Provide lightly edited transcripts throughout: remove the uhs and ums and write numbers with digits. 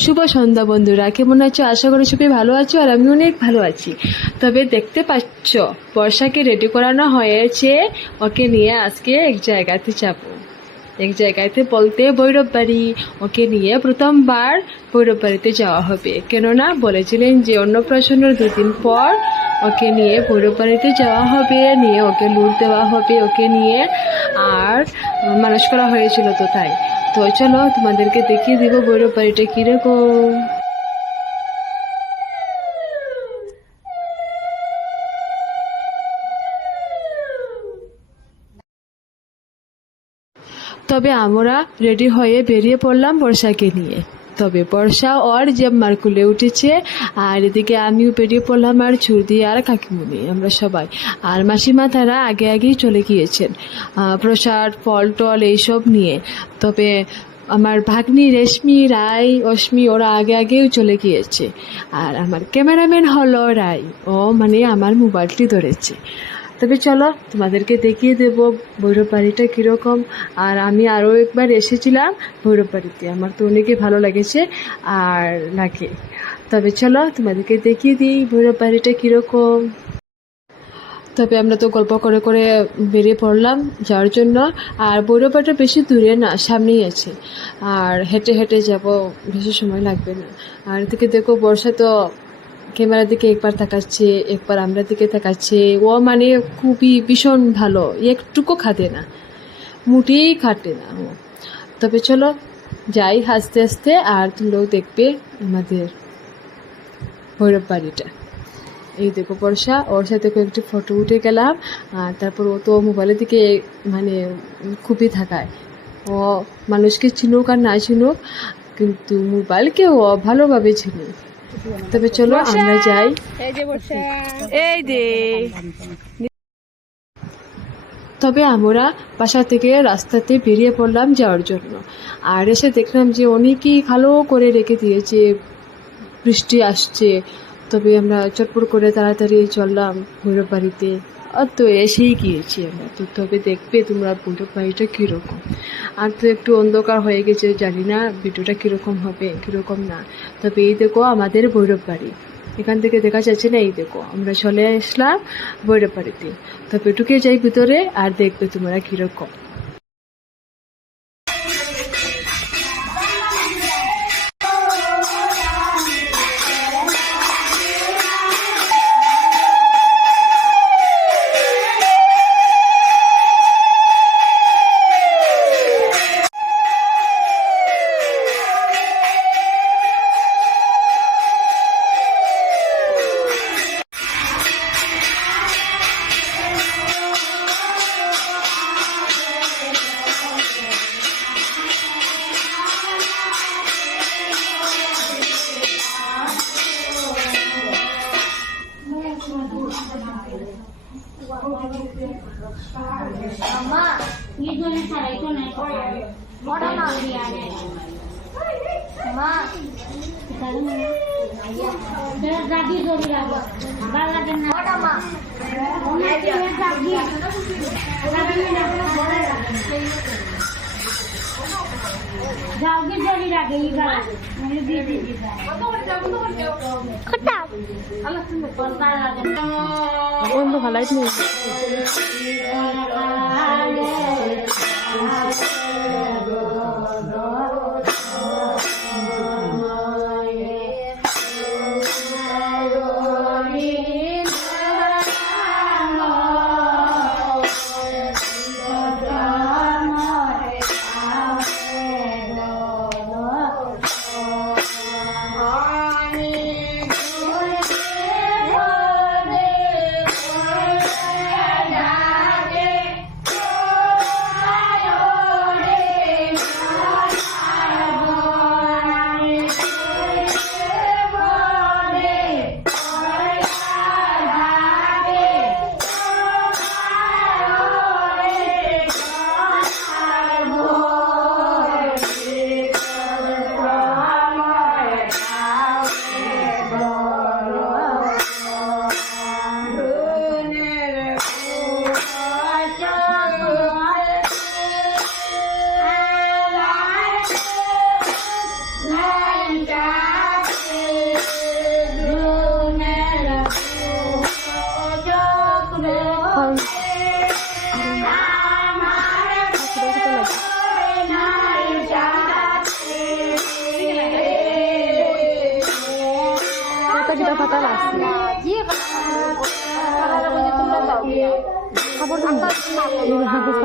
শুভ সন্ধ্যা বন্ধুরা, কেমন আছো? আশা করি সবাই ভালো আছো আর আমি অনেক ভালো আছি। তবে দেখতে পাচ্ছ বর্ষাকে রেডি করানো হয়েছে, ওকে নিয়ে আজকে এক জায়গাতে যাব। এক জায়গাতে বলতে ভৈরব বাড়ি। ওকে নিয়ে প্রথমবার ভৈরব বাড়িতে যাওয়া হবে, কেননা বলেছিলেন যে অন্নপ্রাশনের 2 দিন পর ওকে নিয়ে ভৈরব বাড়িতে যাওয়া হবে, নিয়ে ওকে লুট দেওয়া হবে ওকে নিয়ে, আর মানুষ করা হয়েছিল তো তাই। তো চলো তোমাদেরকে দেখিয়ে দিব ভৈরব বাড়িটা কিরকম। তবে আমরা রেডি হয়ে বেরিয়ে পড়লাম বর্ষাকে নিয়ে। তবে বর্ষা ওর যে মারকুলে উঠেছে, আর এদিকে আমিও বেরিয়ে পড়লাম, আর ছুরি আর কাকিমুনি আমরা সবাই। আর মাসিমা তারা আগে আগেই চলে গিয়েছেন প্রসাদ ফল টল এইসব নিয়ে। তবে আমার ভাগ্নি রেশমি, রায়, অশ্মি ওরা আগে আগেও চলে গিয়েছে। আর আমার ক্যামেরাম্যান হলো রায়, ও মানে আমার মোবাইলটি ধরেছে। তবে চলো তোমাদেরকে দেখিয়ে দেব ভৈরব বাড়িটা কীরকম। আর আমি আরও একবার এসেছিলাম ভৈরব বাড়িতে, আমার তো অনেকই ভালো লেগেছে আর লাগে। তবে চলো তোমাদেরকে দেখিয়ে দিই ভৈরব বাড়িটা কীরকম। তবে আমরা তো গল্প করে করে বেরিয়ে পড়লাম যাওয়ার জন্য। আর ভৈরব বাড়িটা বেশি দূরে না, সামনেই আছে, আর হেঁটে হেঁটে যাব, বেশি সময় লাগবে না। আর এদিকে দেখো বর্ষা তো ক্যামেরার দিকে একবার তাকাচ্ছে, একবার আমরা দিকে তাকাচ্ছে। ও মানে খুবই ভীষণ ভালো, একটুকু খাটে না, মুঠেই খাটে না ও। তবে চলো যাই হাসতে হাসতে, আর তোমরাও দেখবে আমাদের ভৈরব বাড়িটা। এই দেখো বর্ষা, ওর সাথে কয়েকটি ফটো উঠে গেলাম। আর তারপর ও তো মোবাইলের দিকে মানে খুবই থাকায়, ও মানুষকে চিনুক আর না চিনুক, কিন্তু মোবাইলকে ও ভালোভাবে চিনুক। তবে চলো আমরা যাই। এই দে। তবে আমরা বাসা থেকে রাস্তাতে বেরিয়ে পড়লাম যাওয়ার জন্য। আর এসে দেখলাম যে অনেকেই ভালো করে রেখে দিয়েছে, বৃষ্টি আসছে। তবে আমরা চটপট করে তাড়াতাড়ি চললাম ভৈরব বাড়িতে। আর তো এসেই গিয়েছি আমরা তো। তবে দেখবে তোমরা ভৈরব বাড়িটা কীরকম। আর তো একটু অন্ধকার হয়ে গেছে, জানি না ভিডিওটা কীরকম হবে কীরকম না। তবে এই দেখো আমাদের ভৈরব বাড়ি, এখান থেকে দেখা যাচ্ছে না। এই দেখো আমরা চলে আসলাম ভৈরব বাড়িতে। তবে ঢুকে যাই ভিতরে, আর দেখবে তোমরা কীরকম। Mama, itu nih cara itu naik ke orang mana? Mama, kita dulu. Terus lagi dulu lagi. Bala kena. Orang mana? Lagi lagi. Lagi Jauh jadi lagi bala. Mana di. Kota. Allah tuh kota lagi. বন্ধু ভালাই নেই। kita fatal asli. Ini habis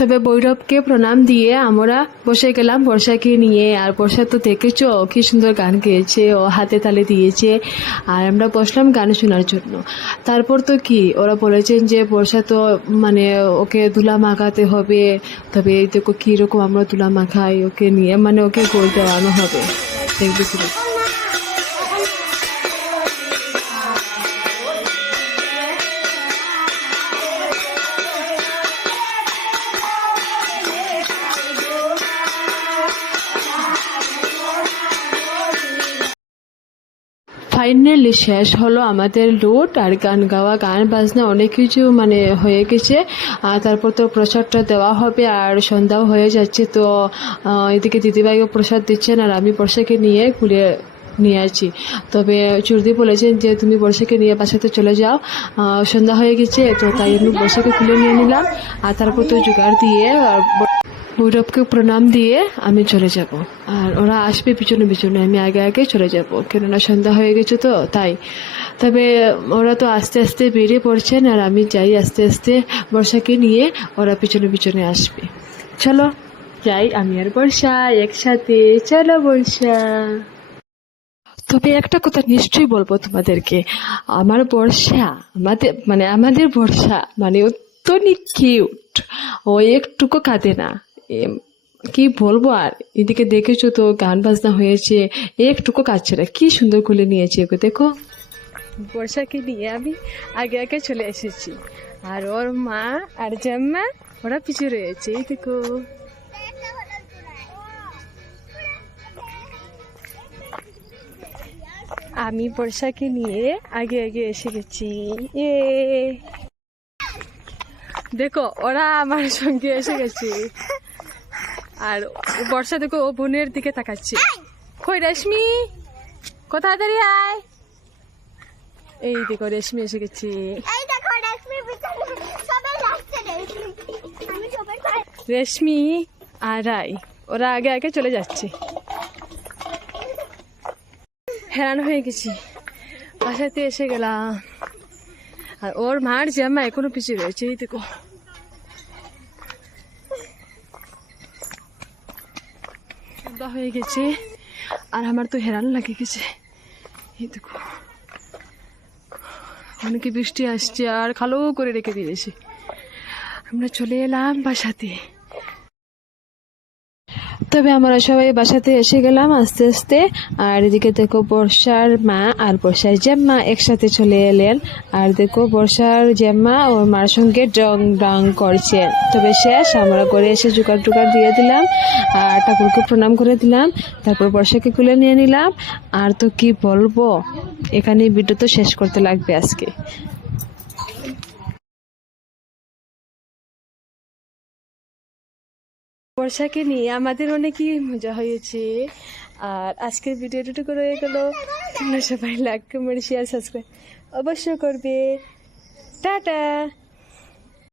তবে ভৈরবকে প্রণাম দিয়ে আমরা বসে গেলাম বর্ষাকে নিয়ে। আর বর্ষা তো দেখেছো কি সুন্দর গান গেয়েছে, ও হাতে তালে দিয়েছে, আর আমরা বসলাম গান শোনার জন্য। তারপর তো কি ওরা বলেছেন যে বর্ষা তো মানে ওকে ধুলা মাখাতে হবে, তবে দেখো কীরকম আমরা ধুলা মাখাই ওকে নিয়ে, মানে ওকে গোল দেওয়ানো হবে, দেখবে কিরকম। ফাইনালি শেষ হলো আমাদের লুট, আর গান গাওয়া গান বাজনা অনেক কিছু মানে হয়ে গেছে। আর তারপর তো প্রসাদটা দেওয়া হবে, আর সন্ধ্যাও হয়ে যাচ্ছে। তো এদিকে দিদিভাইও প্রসাদ দিচ্ছেন, আর আমি বর্ষাকে নিয়ে খুলে নিয়ে আছি। তবে চুরদি বলেছেন যে তুমি বর্ষাকে নিয়ে বাসাতে চলে যাও, সন্ধ্যা হয়ে গেছে। তো তাই আমি বর্ষাকে খুলে নিয়ে নিলাম, আর তারপর তো জোগাড় দিয়ে আর ভৈরবকে প্রণাম দিয়ে আমি চলে যাব। আর ওরা আসবে পিছনে পিছনে, আমি আগে আগে চলে যাব, কেননা সন্ধ্যা হয়ে গেছে তো তাই। তবে ওরা তো আস্তে আস্তে বেরিয়ে পড়ছেন, আর আমি যাই আস্তে আস্তে বর্ষাকে নিয়ে, ওরা পিছনে পিছনে আসবে। চলো যাই, আমি আর বর্ষা একসাথে। চলো বর্ষা। তবে একটা কথা নিশ্চয়ই বলবো তোমাদেরকে, আমার বর্ষা আমাদের বর্ষা মানে অত্যন্ত কিউট, ও একটুকু কাঁদে না। কি বলবো, আর এদিকে দেখেছো তো গান বাজনা হয়েছে, একটুকু কাঁদছে না, কি সুন্দর খুলে নিয়েছে ওকে। দেখো বর্ষাকে নিয়ে আমি আগে আগে চলে এসেছি, আর ওর মা আর জাম্মা ওরা পিছিয়ে রয়েছে। এই দেখো আমি বর্ষাকে নিয়ে আগে আগে এসে গেছি। দেখো ওরা আমার সঙ্গে এসে গেছে, আর বর্ষা দেখো ও বোনের দিকে তাকাচ্ছে। কই রেশমি, কোথায় দাঁড়িয়ে আয়। এই দেখো রেশমি এসে গেছে। রেশমি আর রাই ওরা আগে আগে চলে যাচ্ছে। হেরান হয়ে গেছি, বাসাতে এসে গেলাম, আর ওর মার জামা এখনো পিছিয়ে রয়েছে। এই দেখো সন্ধ্যা হয়ে গেছে, আর আমার তো হেরান লাগে গেছে। এই দেখো অনেকে বৃষ্টি আসছে, আর কালো করে রেখে দিয়েছে। আমরা চলে এলাম বাসাতে। তবে আমরা সবাই বাসাতে এসে গেলাম আস্তে আস্তে। আর এদিকে দেখো বর্ষার মা আর বর্ষার জেম্মা একসাথে চলে এলেন। আর দেখো বর্ষার জেম্মা ওর মার সঙ্গে ডং ডং করছে। তবে শেষ আমরা ঘরে এসে জোগাড় টোগাড় দিয়ে দিলাম আর ঠাকুরকে প্রণাম করে দিলাম। তারপর বর্ষাকে কুলে নিয়ে নিলাম। আর তো কি বলবো, এখানে ভিডিও তো শেষ করতে লাগবে আজকে। বর্ষাকে নিয়ে আমাদের অনেকই মজা হয়েছে। আর আজকের ভিডিওটুকু রয়ে গেল। তোমরা সবাই লাইক কমেন্ট শেয়ার সাবস্ক্রাইব অবশ্যই করবে। টাটা।